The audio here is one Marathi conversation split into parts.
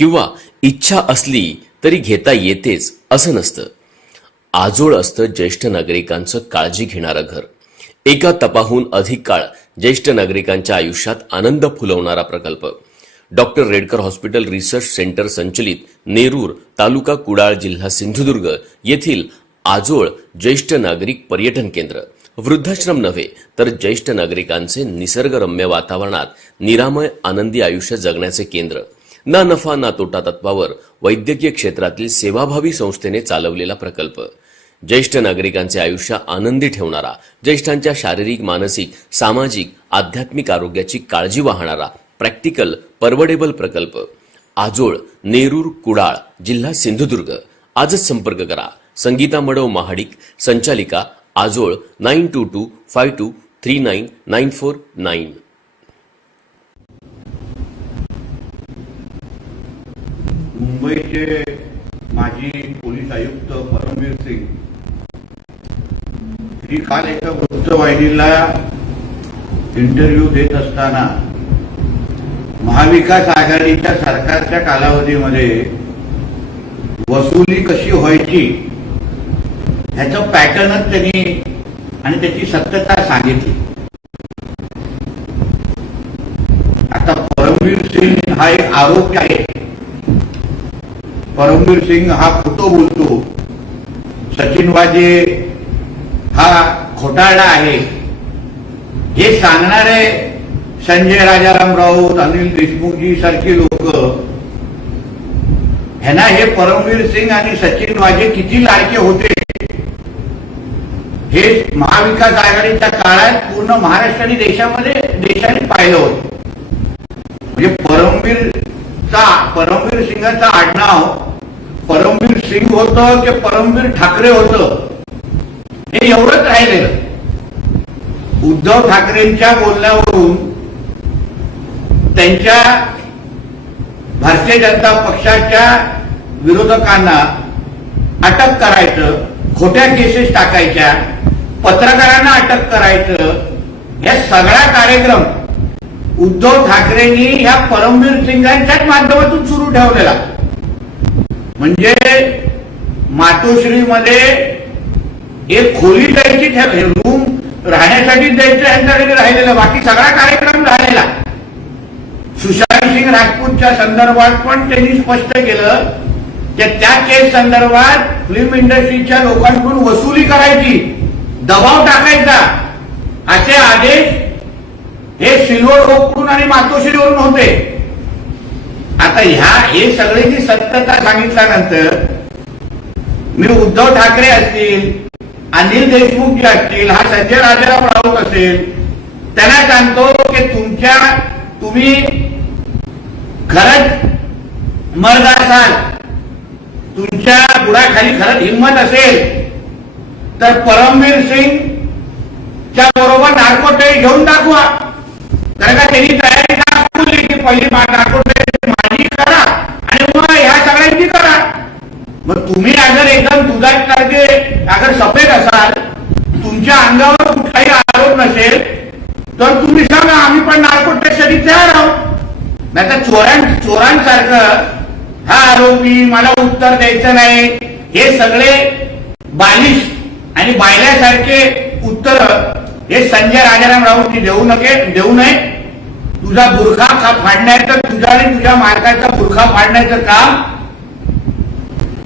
किंवा इच्छा असली तरी घेता येतेच असं नसतं. आजोळ असतं ज्येष्ठ नागरिकांचं काळजी घेणारं घर. एका तपाहून अधिक काळ ज्येष्ठ नागरिकांच्या आयुष्यात आनंद फुलवणारा प्रकल्प. Doctor Redkar hospital research centre संचलित नेरूर तालुका कुडाळ जिल्हा सिंधुदुर्ग येथील आजोळ ज्येष्ठ नागरिक पर्यटन केंद्र. वृद्धाश्रम नव्हे तर ज्येष्ठ नागरिकांचे निसर्गरम्य वातावरणात निरामय आनंदी आयुष्य जगण्याचे केंद्र. ना नफा ना तोटा तत्वावर वैद्यकीय क्षेत्रातील सेवाभावी संस्थेने चालवलेला प्रकल्प. ज्येष्ठ नागरिकांचे आयुष्य आनंदी ठेवणारा ज्येष्ठांच्या शारीरिक मानसिक सामाजिक आध्यात्मिक आरोग्याची काळजी वाहणारा प्रॅक्टिकल परवडेबल प्रकल्प. आजोळ नेरूर कुडाळ जिल्हा सिंधुदुर्ग. आजच संपर्क करा. संगीता मडव महाडिक संचालिका आजोळ nine two two five two three nine nine four nine. मुंबईचे माजी पोलीस आयुक्त परमवीर सिंग. ही काल एका वृत्तवाहिनीला इंटरव्ह्यू देत असताना महाविकास आघाडीच्या सरकारच्या कालावधीमध्ये वसुली कशी व्हायची ह्याचं पॅटर्नच त्यांनी आणि त्याची सत्यता सांगितली. आता परमवीर सिंग हा एक आरोपी आहे. परमवीर सिंग हा खोटो बोलतो. सचिन वाजे हा खोटाळा आहे. हे सांगणारे संजय राजाराम राऊत अनिल देशमुखजी सारखी लोक ह्यांना हे परमवीर सिंग आणि सचिन वाजे किती लाडके होते. हे महाविकास आघाडीच्या काळात पूर्ण महाराष्ट्र आणि देशामध्ये देशाने पाहिलं होतं. म्हणजे परमवीरचा परमवीर सिंगाचं आडनाव परमवीर सिंग होतं की परमवीर ठाकरे होतं? हे एवढंच राहिलेलं उद्धव ठाकरेंच्या बोलण्यावरून त्यांच्या भारतीय जनता पक्षाच्या विरोधकांना अटक करायचं खोट्या केसेस टाकायच्या पत्रकारांना अटक करायचं हे सगळा कार्यक्रम उद्धव ठाकरेंनी ह्या परमवीर सिंगांच्याच माध्यमातून सुरू ठेवलेला. म्हणजे मातोश्रीमध्ये एक खोली द्यायची रूम राहण्यासाठी द्यायचं यांच्याकडे राहिलेलं बाकी सगळा कार्यक्रम झालेला सुशांत सिंग राजपूतच्या संदर्भात पण त्यांनी स्पष्ट केलं की त्या केस संदर्भात फिल्म इंडस्ट्रीच्या लोकांकडून वसुली करायची दबाव टाकायचा. असे आदेश हे सिल्वर रोकडून आणि मातोश्रीवरून होते. आता ह्या हे सगळे जी सत्यता सांगितल्यानंतर मी उद्धव ठाकरे असतील अनिल देशमुख जे असतील हा संजय राजाराम राऊत असेल त्यांना सांगतो की तुमच्या तुम्ही खरंच मर्द असाल तुमच्या बुडाखाली खरंच हिंमत असेल तर परमवीर सिंग च्या बरोबर नार्कोटे घेऊन दाखवा. कारण का त्यांनी तयारी दाखवली की पहिली नार्कोटे माझी करा आणि मग ह्या सगळ्यांची करा मग तुम्ही अगर एकदम दुधात सारखे अगर सफेद असाल तुमच्या अंगावर कुठलाही आरोप नसेल तर तुम्ही सांगा आम्ही पण नार्को तयार आहोत. नाही तर चोरां चोरांसारखं हा आरोपी मला उत्तर द्यायचं नाही. हे सगळे बालिश आणि बायल्यासारखे उत्तर हे संजय राजाराम राऊतची देऊ नके देऊ नये. तुझा बुरखा फाडण्याचं तुझा आणि तुझ्या मार्गाचा बुरखा फाडण्याचं काम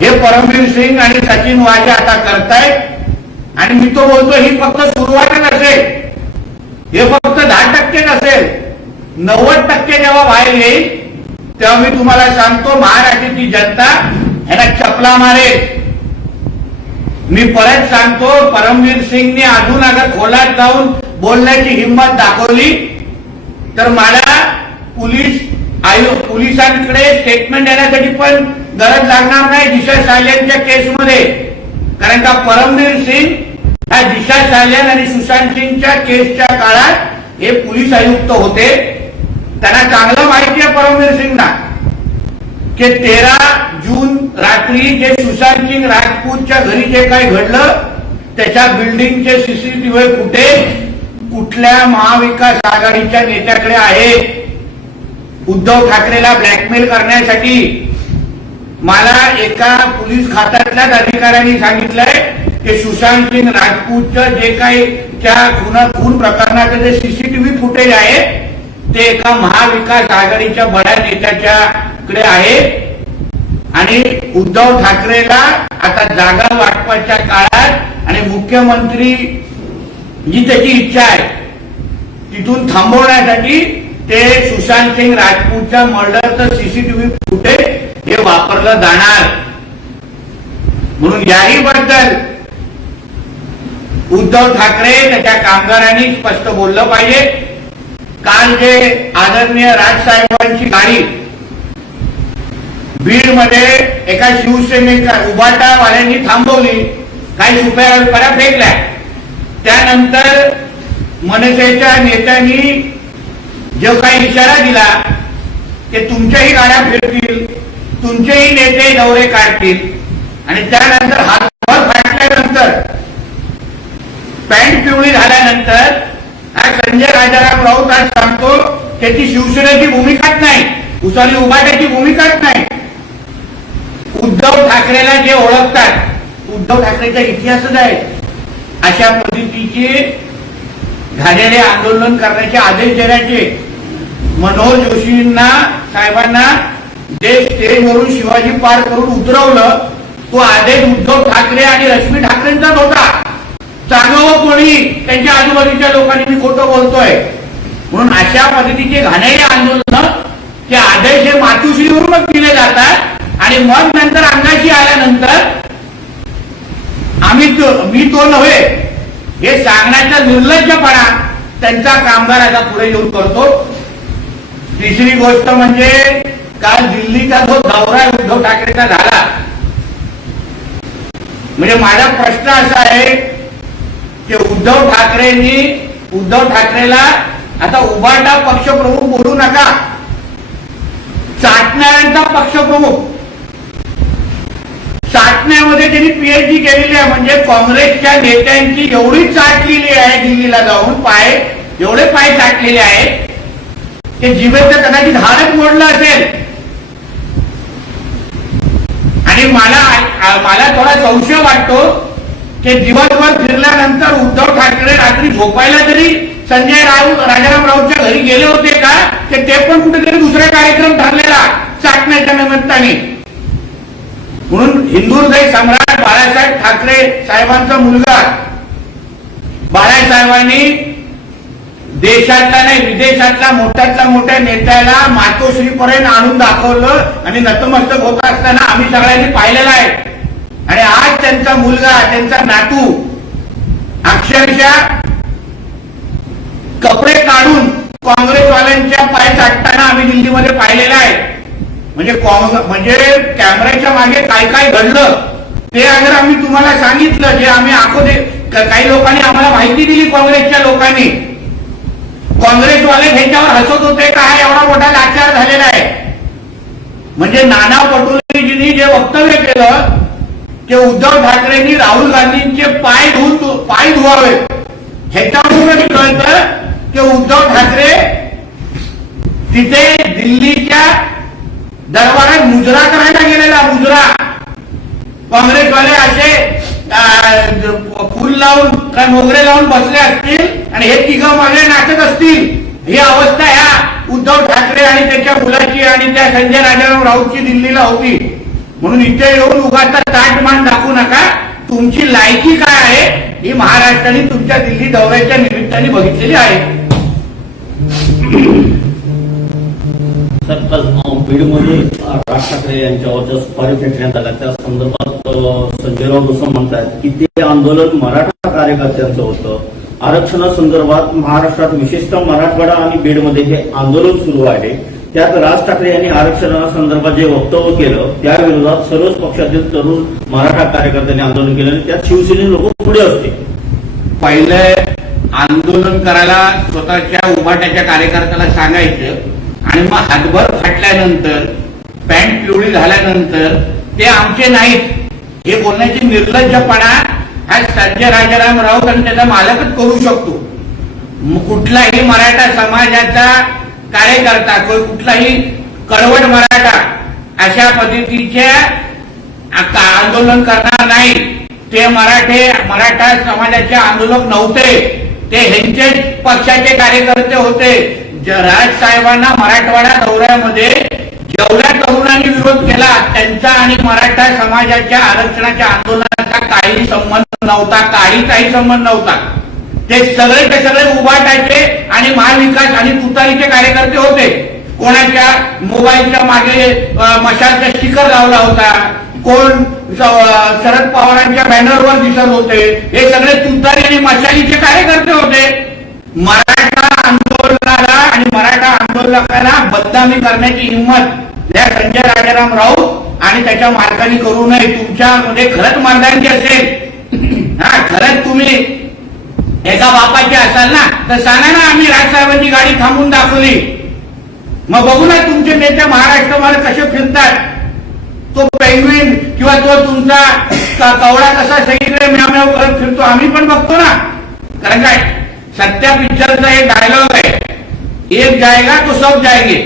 हे परमवीर सिंग आणि सचिन वाजे आता करतायत. आणि मी तो बोलतो ही फक्त सुरुवातच असेल हे फक्त दहा टक्के नसेल. नव्वद टक्के जेव्हा बाहेर येईल तेव्हा मी तुम्हाला सांगतो महाराष्ट्राची जनता ह्याला चपला मारेल. मी परत सांगतो परमवीर सिंगने अजून अगर खोलात जाऊन बोलण्याची हिंमत दाखवली तर मला पोलीस आयोग पोलिसांकडे स्टेटमेंट देण्यासाठी पण गरज लागणार नाही दिशा सायलेनच्या केसमध्ये. कारण का परमवीर सिंग ह्या दिशा सायलेन आणि सुशांत सिंगच्या केसच्या काळात हे पोलीस आयुक्त होते. त्यांना चांगलं माहिती आहे परमवीर सिंगना की तेरा जून रात्री जे सुशांत सिंग राजपूतच्या घरी जे काही घडलं त्याच्या बिल्डिंगचे सीसीटीव्ही फुटेज कुठल्या महाविकास आघाडीच्या नेत्याकडे आहे? उद्धव ठाकरेला ब्लॅकमेल करण्यासाठी मला एका पोलीस खात्यातल्याच अधिकाऱ्यांनी सांगितलंय की सुशांत सिंग राजपूतचं जे काही त्या खून खून प्रकरणाचं जे सीसीटीव्ही फुटेज आहे ते एका महाविकास आघाडीच्या बड्या नेत्याच्याकडे आहे. आणि उद्धव ठाकरेला आता जागा वाटपाच्या काळात आणि मुख्यमंत्री जी त्याची इच्छा आहे तिथून थांबवण्यासाठी ते सुशांत सिंग राजपूतच्या मर्डरचं सीसीटीव्ही फुटेज हे वापरलं जाणार. म्हणून याही बद्दल उद्धव ठाकरे त्याच्या कामगारांनी स्पष्ट बोललं पाहिजे. काल जे आदरणीय राजसाहेबांची गाडी बीडमध्ये एका शिवसेनेच्या उभाटावाल्यांनी थांबवली काही सुप्या रुपया फेकल्या. त्यानंतर मनसेच्या नेत्यांनी जो काही इशारा दिला ते तुमच्याही गाड्या फिरतील तुमचेही नेते दौरे काढतील. आणि त्यानंतर हातभर फाटल्यानंतर पॅन्ट पिवळी झाल्यानंतर हा संजय राजाराम राऊत आज सांगतो त्याची शिवसेनेची भूमिकाच नाही उसाली उभाट्याची भूमिकाच नाही. उद्धव ठाकरेला जे ओळखतात उद्धव ठाकरेचा इतिहासच आहे अशा पद्धतीचे झालेले आंदोलन करण्याचे आदेश देण्याचे मनोहर जोशींना साहेबांना जे स्टेजवरून शिवाजी पार करून उतरवलं तो आदेश उद्धव ठाकरे आणि रश्मी ठाकरेंचाच होता चांगलं कोणी? त्यांच्या आजूबाजूच्या लोकांनी मी खोटं बोलतोय. म्हणून अशा पद्धतीचे घाणेरे आंदोलन ते आदेश हे मातुश्रीवरूनच दिले जातात. आणि मग नंतर अंगाशी आल्यानंतर आम्ही मी तो नव्हे हे सांगण्याचा निर्लज्जपणा त्यांचा कामगाराचा पुढे येऊन करतो. तिसरी गोष्ट म्हणजे काल दिल्लीचा जो दौरा उद्धव ठाकरेचा झाला. म्हणजे माझा प्रश्न असा आहे की उद्धव ठाकरेंनी उद्धव ठाकरेला आता उभाटा पक्षप्रमुख बोलू नका. चाटणाऱ्यांचा पक्षप्रमुख. चाटण्यामध्ये त्यांनी पीएचडी केलेली आहे. म्हणजे काँग्रेसच्या नेत्यांची एवढी चाटलेली आहे दिल्लीला जाऊन पाय एवढे पाय चाटलेले आहेत. ते जिभेचं कदाचित हाडच मोडलं असेल. आणि मला मला थोडा संशय वाटतो की दिवसभर फिरल्यानंतर उद्धव ठाकरे रात्री झोपायला तरी संजय राऊत राजाराम राऊतच्या घरी गेले होते का? ते ते पण कुठेतरी दुसरा कार्यक्रम ठरलेला चाटण्याच्या निमित्ताने. म्हणून हिंदू हृदय सम्राट बाळासाहेब ठाकरे साहेबांचा मुलगा बाळासाहेबांनी देशातला नाही विदेशातला मोठ्यातल्या मोठ्या नेत्याला मातोश्रीपर्यंत आणून दाखवलं आणि नतमस्तक होत असताना आम्ही सगळ्यांनी पाहिलेलं आहे. आणि आज त्यांचा मुलगा त्यांचा नातू अक्षरशः कपडे काढून काँग्रेसवाल्यांच्या पाय चाटताना आम्ही दिल्लीमध्ये पाहिलेलं आहे. म्हणजे काँग- म्हणजे कॅमेऱ्याच्या मागे काय काय घडलं ते अगर आम्ही तुम्हाला सांगितलं जे आम्ही आखो दे काही लोकांनी आम्हाला माहिती दिली काँग्रेसच्या लोकांनी. काँग्रेसवाले ह्याच्यावर हसत होते का? हा एवढा मोठा लाचार झालेला आहे. म्हणजे नाना पटोलेजींनी जे वक्तव्य केलं की उद्धव ठाकरेंनी राहुल गांधींचे पाय धुवून पाय धुवावे. ह्याच्यावरून कळतं की उद्धव ठाकरे तिथे दिल्लीच्या दरबारात मुजरा करायला गेलेला मुजरा. काँग्रेसवाले असे फूल फुल लावून काय मोगरे लावून बसले असतील आणि हे तिघं मागे नाचत असतील? ही अवस्था ह्या उद्धव ठाकरे आणि त्याच्या मुलाची आणि त्या संजय राजाराम राऊतची दिल्लीला होती. म्हणून इथे येऊन उगाचा ताट मान दाखवू नका. तुमची लायकी काय आहे? ही महाराष्ट्राने तुमच्या दिल्ली दौऱ्याच्या निमित्ताने बघितलेली आहे. बीडमध्ये राज ठाकरे यांच्यावर सुपारी फेकण्यात आला त्या संदर्भात संजयराव जसं असं म्हणतात की ते आंदोलन मराठा कार्यकर्त्यांचं होतं. आरक्षणासंदर्भात महाराष्ट्रात विशेषतः मराठवाडा आणि बीडमध्ये हे आंदोलन सुरू आहे. त्यात राज ठाकरे यांनी आरक्षणासंदर्भात जे वक्तव्य केलं त्या विरोधात सर्वच पक्षातील तरुण मराठा कार्यकर्त्यांनी आंदोलन केलं आणि त्यात शिवसेने लोक पुढे असते. पहिले आंदोलन करायला स्वतःच्या उभाट्याच्या कार्यकर्त्याला सांगायचं आणि मग हातभर फाटल्यानंतर पॅन्ट पिवळी झाल्यानंतर ते आमचे नाहीत. हे बोलण्याची निर्लज्जपणा हा संजय राजाराम राऊत आणि त्याचा मालकच करू शकतो. कुठलाही मराठा समाजाचा कार्यकर्ता कोण कुठलाही कडवट मराठा अशा पद्धतीचे आता आंदोलन करणार नाही. ते मराठे मराठा समाजाचे आंदोलक नव्हते. ते ह्यांचे पक्षाचे कार्यकर्ते होते. राज साहेबांना मराठवाडा दौऱ्यामध्ये जेवढ्या तरुणांनी विरोध केला त्यांचा आणि मराठा समाजाच्या आरक्षणाच्या आंदोलनाचा काही संबंध नव्हता काही काही संबंध नव्हता. ते सगळे ते सगळे उभाटायचे आणि महाविकास आणि तुतारीचे कार्यकर्ते होते. कोणाच्या मोबाईलच्या मागे मशालचा स्टिकर लावला होता कोण शरद पवारांच्या बॅनरवर दिसत होते हे सगळे तुतारी आणि मशालीचे कार्यकर्ते होते. मराठा मराठा आंदोलकाला बदनामी करण्याची हिंमत. या संजय राजाराम राऊत आणि त्याच्या मालकांनी करू नये. तुमच्यामध्ये खरंच मर्दांची असेल. हा खरंच तुम्ही एका बापाचे असाल ना तर सांगा ना आम्ही राजसाहेबांची गाडी थांबून दाखवली. मग बघू ना तुमचे नेते महाराष्ट्रामध्ये कसे फिरतात. तो पेंग्विन किंवा तो तुमचा कवडा कसा सगळीकडे म्याव म्याव करत फिरतो आम्ही पण बघतो ना. कारण काय सत्या पिक्चरचा एक डायलॉग आहे. एक जायगा तो सब जायगे.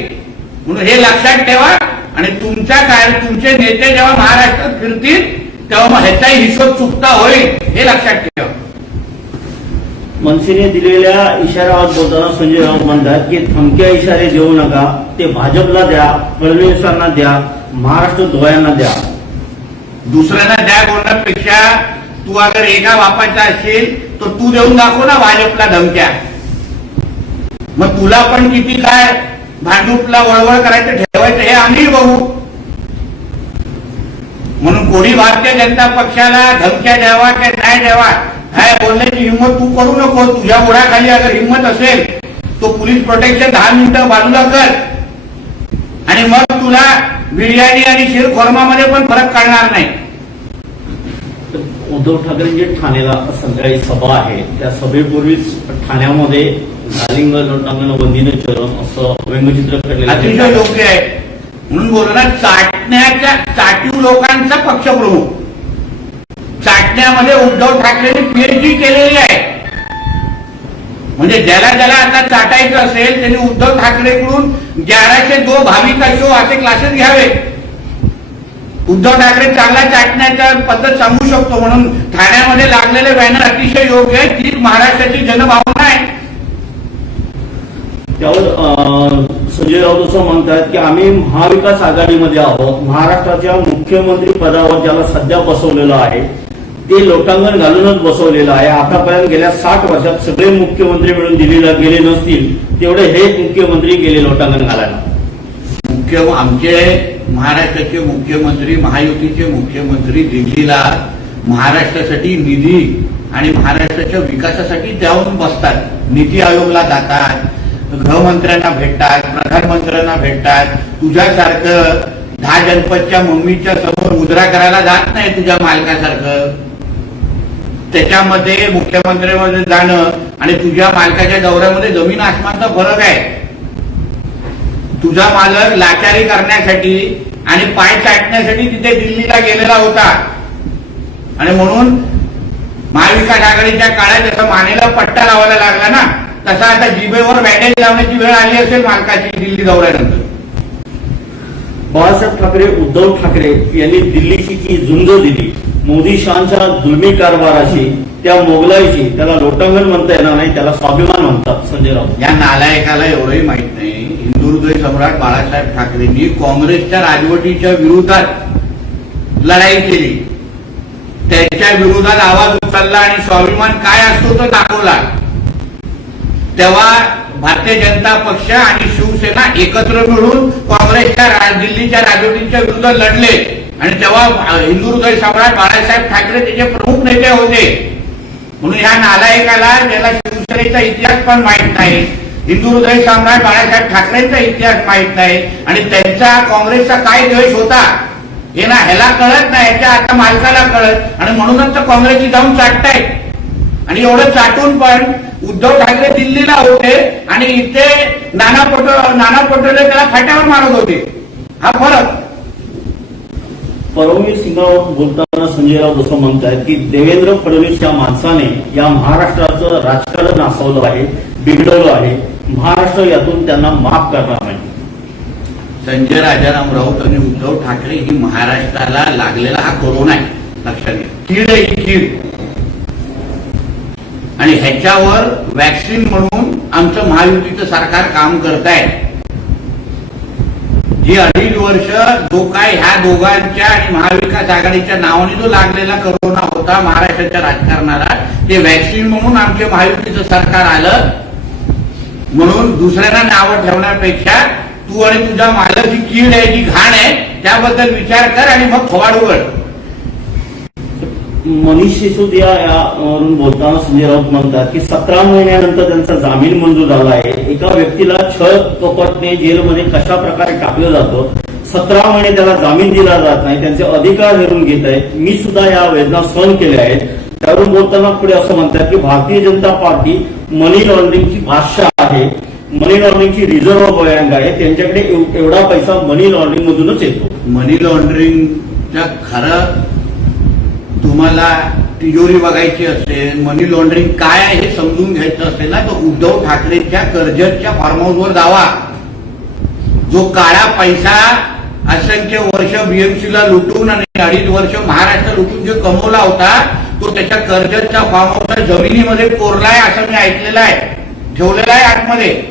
म्हणून हे लक्षात ठेवा आणि तुमच्या काय तुमचे नेते जेव्हा महाराष्ट्रात फिरतील तेव्हा मग ह्याचाही हिशोब चुकता होईल हे लक्षात ठेवा. मनसेने दिलेल्या इशाऱ्यावर बोलताना संजय राऊत म्हणतात की थमक्या इशारे देऊ नका ते भाजपला द्या फडणवीसांना द्या महाराष्ट्र धुळ्यांना द्या. दुसऱ्यांना द्या बोलण्यापेक्षा तू अगर एका बापाचा असेल तर तू देऊन दाखव ना भाजपला धमक्या. मग तुला पण किती काय भांडूपला वळवळ करायचं ठेवायचं हे आम्ही बघू म्हणून कोणी भारतीय जनता पक्षाला धमक्या द्यावा की नाही द्यावा? काय बोलण्याची हिंमत तू करू नको. तुझ्या बुडाखाली अगर हिंमत असेल तो पोलीस प्रोटेक्शन दहा मिनिटं बाजूला कर. आणि मग तुला बिर्याणी आणि शिर पण फरक कळणार नाही. उद्धव ठाकरेंची ठाण्याला संध्याकाळी सभा आहे. त्या सभेपूर्वीच ठाण्यामध्ये नालिंग लोटांगण बंदीनं चरम असं व्यंगचित्र काढलेलं अतिशय आहे. योग्य आहे. म्हणून बोललो ना चाटण्याच्या चाटीव लोकांचा पक्षप्रमुख. चाटण्यामध्ये उद्धव ठाकरेंनी पीएचडी केलेली आहे. म्हणजे ज्याला ज्याला आता चाटायचं असेल त्यांनी उद्धव ठाकरेकडून ग्याराशे दो भाविका शो असे क्लासेस घ्यावे उद्धव ठाकरे चांगला चाटण्याचा पद्धत सांगू शकतो म्हणून ठाण्यामध्ये लागलेले बॅनर अतिशय योग्य आहे ती महाराष्ट्राची जनभावना त्यावर अं, संजय राऊत असं म्हणतात की आम्ही महाविकास आघाडीमध्ये आहोत. महाराष्ट्राच्या मुख्यमंत्री पदावर ज्याला सध्या बसवलेलं आहे ते लोटांगण घालूनच बसवलेलं आहे. आतापर्यंत गेल्या साठ वर्षात सगळे मुख्यमंत्री मिळून दिल्लीला गेले नसतील तेवढे हे मुख्यमंत्री गेले लोटांगण घालायला. मुख्य आमचे महाराष्ट्राचे मुख्यमंत्री महायुतीचे मुख्यमंत्री दिल्लीला महाराष्ट्रासाठी निधी आणि महाराष्ट्राच्या विकासासाठी जाऊन बसतात. नीती आयोगला जातात गृहमंत्र्यांना भेटतात प्रधानमंत्र्यांना भेटतात. तुझ्यासारखं दहा जनपदच्या मम्मीच्या समोर मुद्रा करायला जात नाही तुझ्या मालकासारखं. त्याच्यामध्ये मुख्यमंत्र्यांमध्ये जाणं आणि तुझ्या मालकाच्या दौऱ्यामध्ये जमीन आसमानचा फरक आहे. तुझा मालक लाचारी करण्यासाठी आणि पाय चाटण्यासाठी तिथे दिल्लीला गेलेला होता. आणि म्हणून महाविकास आघाडीच्या काळात जसं मानेला पट्टा लावायला लागला ना तसा आता जिबेवर बँडेज लावण्याची वेळ आली असेल मालकाची दिल्ली दौऱ्यानंतर. बाळासाहेब ठाकरे उद्धव ठाकरे यांनी दिल्लीची जी झुंज दिली मोदी शहांच्या जुलमी कारभाराची त्या मोगलाईची त्याला लोटांगण म्हणता येणार नाही त्याला स्वाभिमान म्हणतात संजय राऊत. या नालायकाला एवढंही माहीत नाही. हिंदुहृदय सम्राट बाळासाहेब ठाकरेंनी काँग्रेसच्या राजवटीच्या विरोधात लढाई केली. त्याच्या विरोधात आवाज उचलला आणि स्वाभिमान काय असतो तो दाखवला. तेव्हा भारतीय जनता पक्ष आणि शिवसेना एकत्र मिळून काँग्रेसच्या दिल्लीच्या राजवटीच्या विरुद्ध लढले. आणि तेव्हा हिंदू हृदय सम्राट बाळासाहेब ठाकरे त्याचे प्रमुख नेते होते. म्हणून ह्या नालायकाला ज्याला शिवसेनेचा इतिहास पण माहीत नाही हिंदू हृदय सम्राट बाळासाहेब ठाकरेंचा इतिहास माहीत नाही आणि त्यांचा काँग्रेसचा काय द्वेष होता हे ना ह्याला कळत नाही याच्या आता मालकाला कळत. आणि म्हणूनच तर काँग्रेसची जाऊन चाटतायत. आणि एवढं चाटून पण उद्धव ठाकरे दिल्लीला होते आणि इथे नाना पटो नाना पटोले त्याला फाट्यावर मारत होते. हा फरक. परमवीर सिंगावर बोलताना संजय राऊत असं म्हणतात की देवेंद्र फडणवीस या माणसाने या महाराष्ट्राचं राजकारण नासवलं आहे बिघडवलं आहे. महाराष्ट्र यातून त्यांना माफ करणार नाही. संजय राजाराम राऊत आणि उद्धव ठाकरे ही महाराष्ट्राला लागलेला हा कोरोना आहे लक्षात घ्या. कीड आहे ही कीड. आणि ह्याच्यावर वॅक्सिन म्हणून आमचं महायुतीचं सरकार काम करत आहे जी अडीच वर्ष जो काय ह्या दोघांच्या आणि महाविकास आघाडीच्या नावाने जो लागलेला करोना होता महाराष्ट्राच्या राजकारणाला ते वॅक्सिन म्हणून आमचे महायुतीचं सरकार आलं. म्हणून दुसऱ्यांना नावं ठेवण्यापेक्षा तू आणि तुझ्या मालक जी कीड आहे जी घाण आहे त्याबद्दल विचार कर आणि मग फवाड उघड. मनीष सिसोदिया यावरून बोलताना संजय राऊत म्हणतात की सतरा महिन्यानंतर त्यांचा जामीन मंजूर झाला आहे. एका व्यक्तीला छळ कपटने जेलमध्ये कशा प्रकारे टाकलं जातं? सतरा महिने त्याला जामीन दिला जात नाही त्यांचे अधिकार हेरून घेत आहेत मी सुद्धा या वेदना सहन केल्या आहेत. त्यावरून बोलताना पुढे असं म्हणतात की भारतीय जनता पार्टी मनी लॉन्ड्रिंगची भाषा आहे. मनी लॉन्ड्रिंगची रिझर्व्ह बँक आहे. त्यांच्याकडे एवढा पैसा मनी लॉन्ड्रिंग मधूनच येतो. मनी लॉन्ड्रिंगच्या खरा तुम्हाला तिजोरी बघायची असेल मनी लॉन्ड्रिंग काय आहे हे समजून घ्यायचं असेल ना तर उद्धव ठाकरेच्या कर्जतच्या फार्म हाऊसवर जावा. जो काळा पैसा असंख्य वर्ष बीएमसीला लुटून आणि अडीच वर्ष महाराष्ट्र लुटून जो कमवला होता तो त्याच्या कर्जतच्या फार्म जमिनीमध्ये कोरलाय असं मी ऐकलेलं आहे. ठेवलेलं आहे आतमध्ये.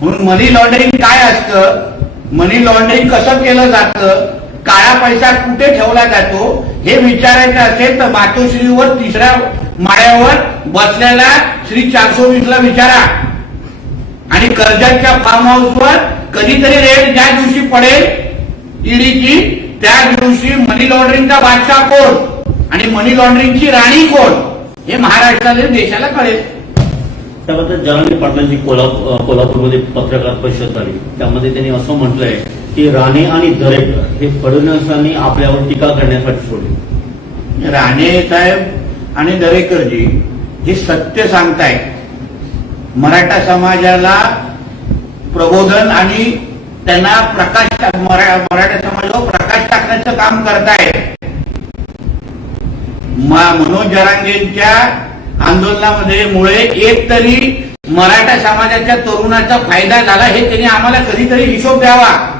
म्हणून मनी लॉन्ड्रिंग काय असतं? मनी लॉन्ड्रिंग कसं केलं जातं? काळा पैसा कुठे ठेवला जातो हे विचारायचं असेल तर मातोश्रीवर तिसऱ्या माळ्यावर बसलेला श्री चारसो वीसला विचारा. आणि कर्जतच्या फार्म हाऊसवर कधीतरी रेट ज्या दिवशी पडेल ईडीची त्या दिवशी मनी लॉन्ड्रिंगचा बादशाह कोण? आणि मनी लॉन्ड्रिंगची राणी कोण? हे महाराष्ट्राला देशाला कळेल. त्याबद्दल जरांगे पाटलांची कोल्हापूरमध्ये पत्रकार परिषद झाली. त्यामध्ये त्यांनी असं म्हटलंय की राणे आणि दरेकर हे फडणवीसांनी आपल्यावर टीका करण्यासाठी सोडले. राणे साहेब आणि दरेकरजी हे सत्य सांगतायत. मराठा समाजाला प्रबोधन आणि त्यांना प्रकाश मराठा समाजावर प्रकाश टाकण्याचं काम करतायत. मनोज जरांगेंच्या आंदोलनामध्ये मुळे एक तरी मराठा समाजाच्या तरुणाचा फायदा झाला हे त्यांनी आम्हाला कधीतरी हिशोब द्यावा.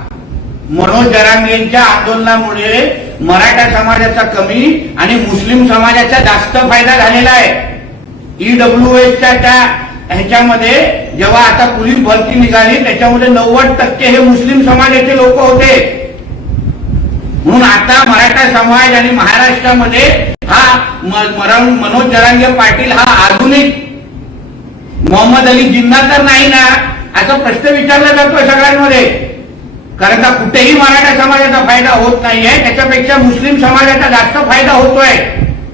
मनोज जरांगेंच्या आंदोलनामुळे मराठा समाजाचा कमी आणि मुस्लिम समाजाचा जास्त फायदा झालेला आहे. ईडब्ल्यू एसच्या त्या ह्याच्यामध्ये जेव्हा आता पोलीस भरती निघाली त्याच्यामध्ये नव्वद टक्के हे मुस्लिम समाजाचे लोक होते. म्हणून आता मराठा समाज आणि महाराष्ट्रामध्ये हा मरण- मनोज जरांगे पाटील हा आधुनिक मोहम्मद अली जिन्ना तर नाही ना असा प्रश्न विचारला जातोय सगळ्यांमध्ये. कारण का कुठेही मराठा समाजाचा फायदा होत नाहीये. त्याच्यापेक्षा मुस्लिम समाजाचा जास्त फायदा होतोय.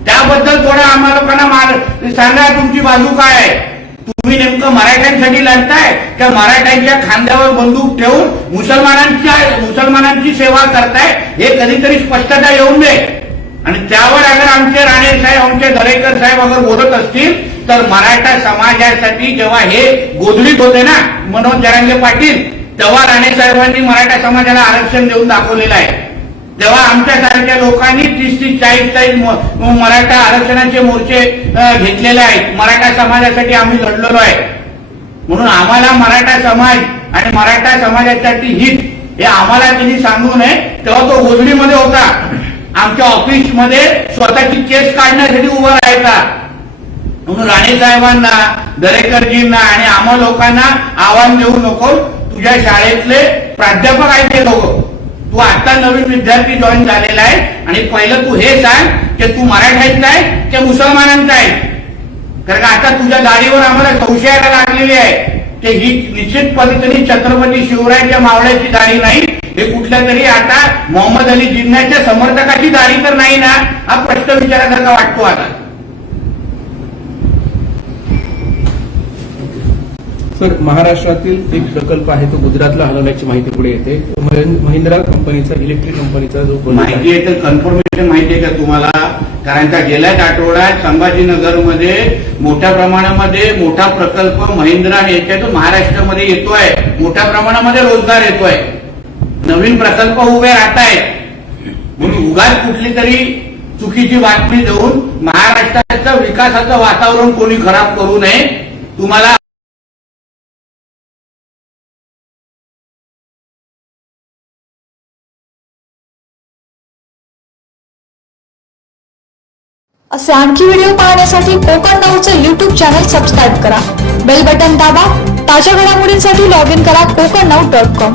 त्याबद्दल थोडं आम्हाला लोकांना मार- सांगा तुमची बाजू काय आहे. तुम्ही नेमकं मराठ्यांसाठी लढताय त्या मराठ्यांच्या खांद्यावर बंदूक ठेवून मुसलमानांच्या मुसलमानांची सेवा करताय हे कधीतरी स्पष्टता येऊन दे. आणि त्यावर अगर आमचे राणे साहेब आमचे दरेकर साहेब अगर बोलत असतील तर मराठा समाजासाठी जेव्हा हे गोधडीत होते ना मनोज जरांगे पाटील तेव्हा राणे साहेबांनी मराठा समाजाला आरक्षण देऊन दाखवलेलं आहे. तेव्हा आमच्यासारख्या लोकांनी तीस तीस चाळीस चाळीस मराठा आरक्षणाचे मोर्चे घेतलेले आहेत. मराठा समाजासाठी आम्ही लढलेलो आहे. म्हणून आम्हाला मराठा समाज आणि मराठा समाजासाठी हित हे आम्हाला त्यांनी सांगू नये. तेव्हा तो गोधडीमध्ये होता. आमच्या ऑफिसमध्ये स्वतःची केस काढण्यासाठी उभा राहायचा. म्हणून राणे साहेबांना दरेकरजींना आणि आम्हा लोकांना आव्हान देऊ नको. तुझ्या शाळेतले प्राध्यापक आहेत ते लोक तू आता नवीन विद्यार्थी जॉईन झालेला आहे आणि पहिलं तू हे सांग की तू मराठ्यांचा आहे की मुसलमानांचा आहे? कारण का आता तुझ्या दाढीवर आम्हाला संशयाला लागलेली आहे की ही निश्चित पद्धतीने छत्रपती शिवरायांच्या मावळ्याची दाढी नाही. हे कुठल्या तरी आता मोहम्मद अली जिन्नाच्या समर्थकाची दाढी तर नाही ना? हा प्रश्न विचारासारखा वाटतो आता. सर महाराष्ट्रातील एक प्रकल्प आहे तो गुजरातला हलवल्याची माहिती पुढे येते. महिंद्रा कंपनीचा इलेक्ट्रिक कंपनीचा जो माहिती आहे तर कन्फर्मेशन माहिती आहे का तुम्हाला? कारण का गेल्याच आठवड्यात संभाजीनगरमध्ये मोठ्या प्रमाणामध्ये मोठा प्रकल्प महिंद्रा याच्यातून महाराष्ट्रामध्ये येतोय. मोठ्या प्रमाणामध्ये रोजगार येतोय. नवीन प्रकल्प उभे राहत आहेत म्हणून उगाच कुठली तरी चुकीची बातमी देऊन महाराष्ट्राचं विकासाचं वातावरण कोणी खराब करू नये. तुम्हाला असे आणखी व्हिडिओ पाहण्यासाठी कोकण नऊचं यूट्यूब चॅनल सबस्क्राईब करा. बेल बटन दाबा. ताज्या घडामोडींसाठी लॉग इन करा कोकण नऊ डॉट कॉम